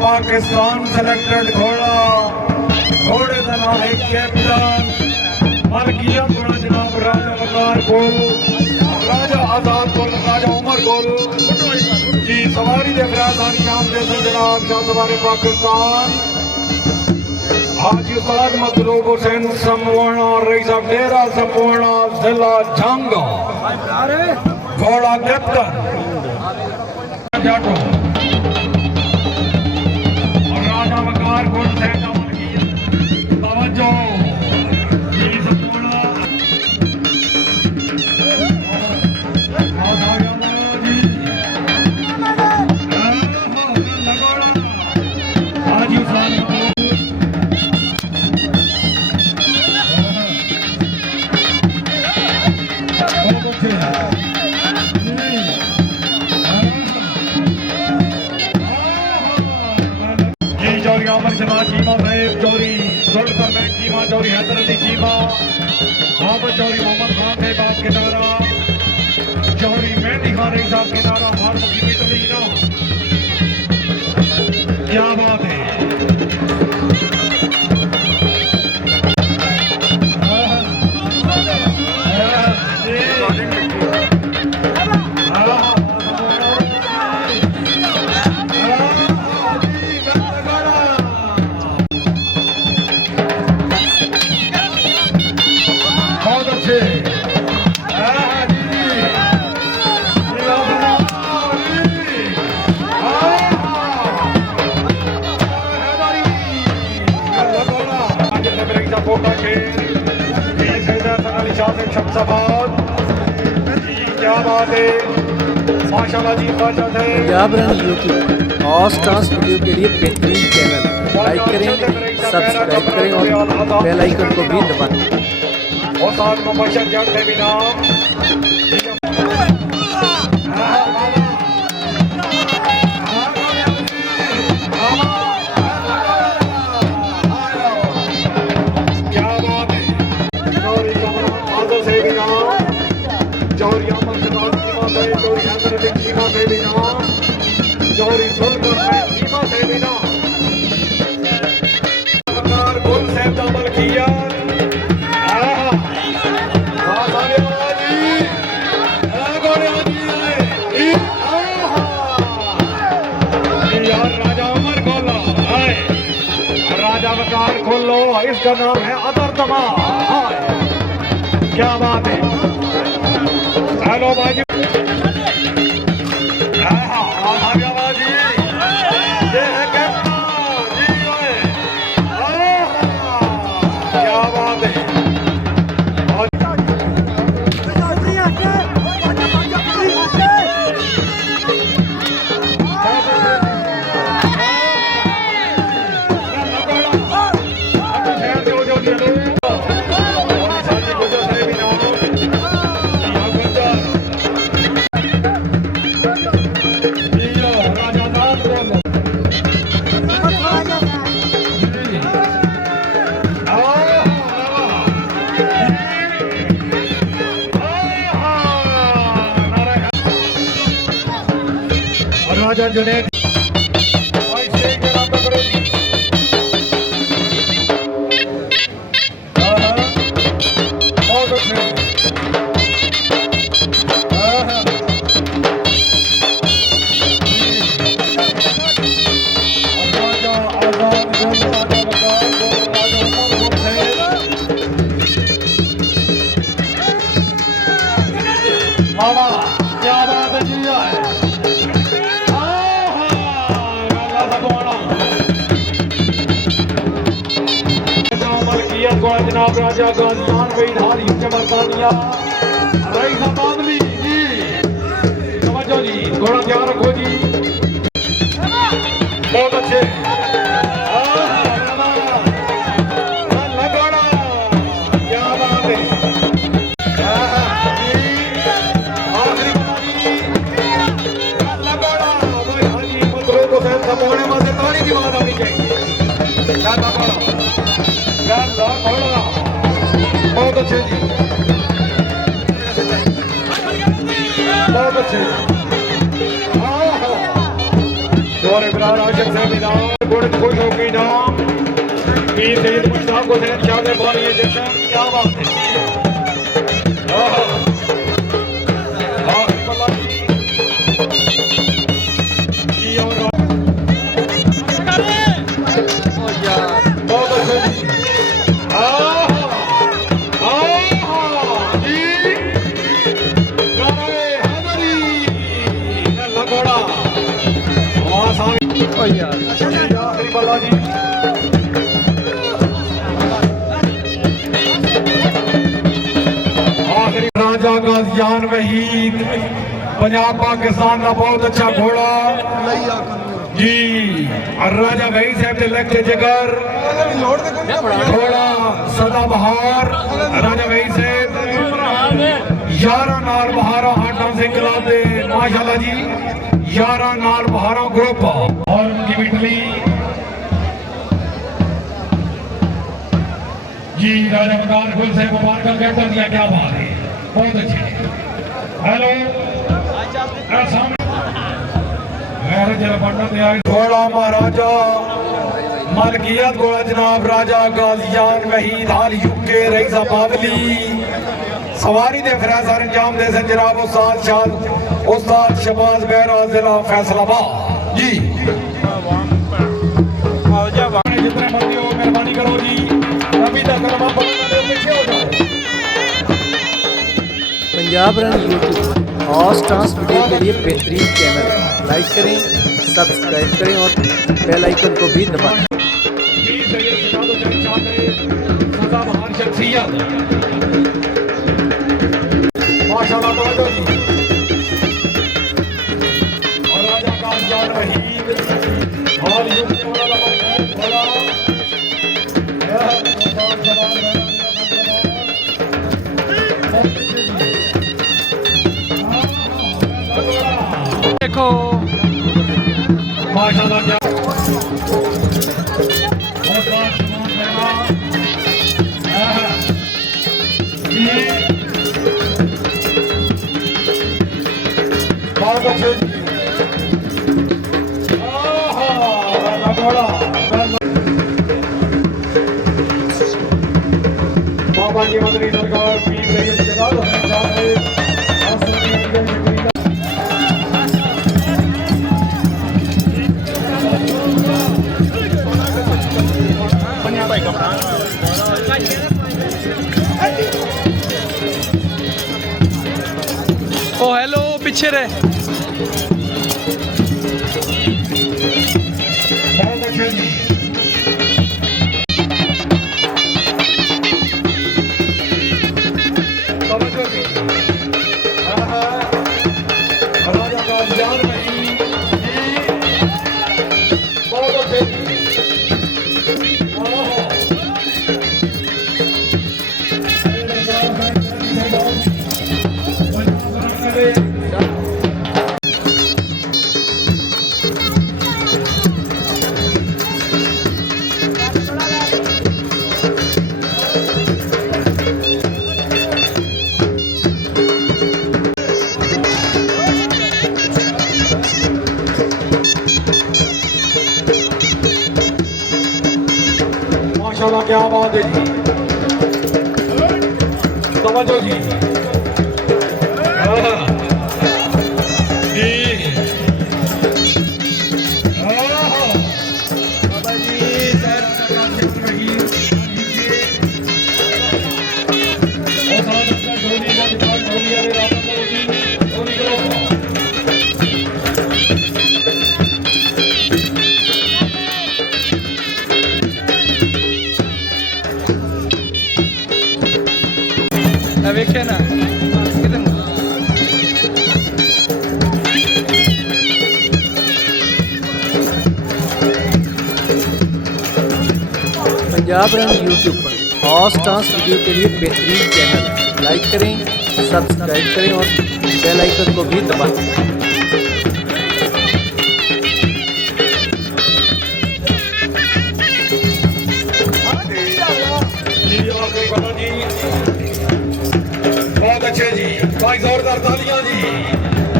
Pakistan selected घोड़ा, घोड़े का नाम है कैप्टन मरकिया घोड़ा जनाब राजा वकार गोल, राजा आजाद गोल, राजा उमर गोल की सवारी दे फराजान काम दे जनाब शाह सवारी पाकिस्तान हाजी उस्ताद मतलूब हुसैन समवणा रईस डेरा समवणा जिला झांगा घोड़ा कैप्टन जाटो और राजा वकार गोल से तवज्जो जी समवणा हाजी उस्ताद चौरी हैदर अली चीमा, मोहम्मद चौरी मोहम्मद खान के बाप के नारा, चौरी मेहंदी खान रही साहब के नारा, भारत की तलीना, क्या बात है। पंजाब रन यूट्यूब और स्टार्स वीडियो के लिए बेहतरीन चैनल लाइक करें, सब्सक्राइब करें और बेल आइकन को भी दबाएं। और साथ में बशर जट में भी नाम क्या बात है। चौरी कमरा से भी नाम, चौरी अमर चौरी हैदर अली चीमा से भी नाम, चौरी चीमा से भी नाम, गोल साहब का अमल किया राजा उमर गोला, राजा वकार खोलो, इसका नाम है अदर तमा। क्या बात है। हेलो भाई राजा जुनेद जनाब राजा गाजियान भाई धारी बरतानिया रईस बादली जी, समझो जी, घोड़ा तैयार रखो जी, बहुत अच्छे। क्या बात है। आखिरी सपोने में से ताली की बात होनी चाहिए। बहुत अच्छे जी, बहुत अच्छे। और इमरान आशिक साहब इनाम गुड़ खुश हो गई नाम पीर सैयद मुश्ताक हुसैन शाह के बानी ये जश्न क्या बात है बहुत अच्छा आखिरी बल्ला जी आखिरी राजा गाजियान वहीद पंजाब पाकिस्तान का बहुत अच्छा घोड़ा जी और राजा वहीद साहब के लग के जिगर घोड़ा सदाबहार राजा वहीद साहब 11 नाल बहारा हाथों से खिलाते माशाल्लाह जी 11 नाल बहारा ग्रुप और उनकी बिटली जी राजा मकान खुल से मुबारक कहता दिया क्या बात है बहुत अच्छे हेलो घोड़ा महाराजा मलकियत घोड़ा जनाब राजा गाजियान वहीद हाल यूके रईसा बादली सवारी दे फिरासार इंजाम दे सन जनाब उस्ताद शबाज बेहरा जिला फैसलाबाद जी जितने मर्जी हो मेहरबानी करो जी अभी तक पीछे हो जाओ Punjab run YouTube horse trans video के लिए बेहतरीन चैनल लाइक करें सब्सक्राइब करें और बेल आइकन को भी दबाएं। माशाल्लाह और राजा गाजियान वहीद हाल यूके वाला देखो माशाल्लाह क्या बहुत अच्छे बाबा की मदरी सरकार पीर सैयद जलाल हुसैन साहब ओ हेलो पीछे रहे बहुत अच्छे जी राजा गाजियान वहीद बहुत अच्छे माशाल्लाह क्या बात है जी समझो जी बाबा वेखे ना पंजाब रन यूट्यूब पर हॉर्स ट्रांस वीडियो के लिए बेहतरीन चैनल लाइक करें सब्सक्राइब करें और बेल आइकन को भी दबाएं। बहुत अच्छे जी भाई जोरदार तालियां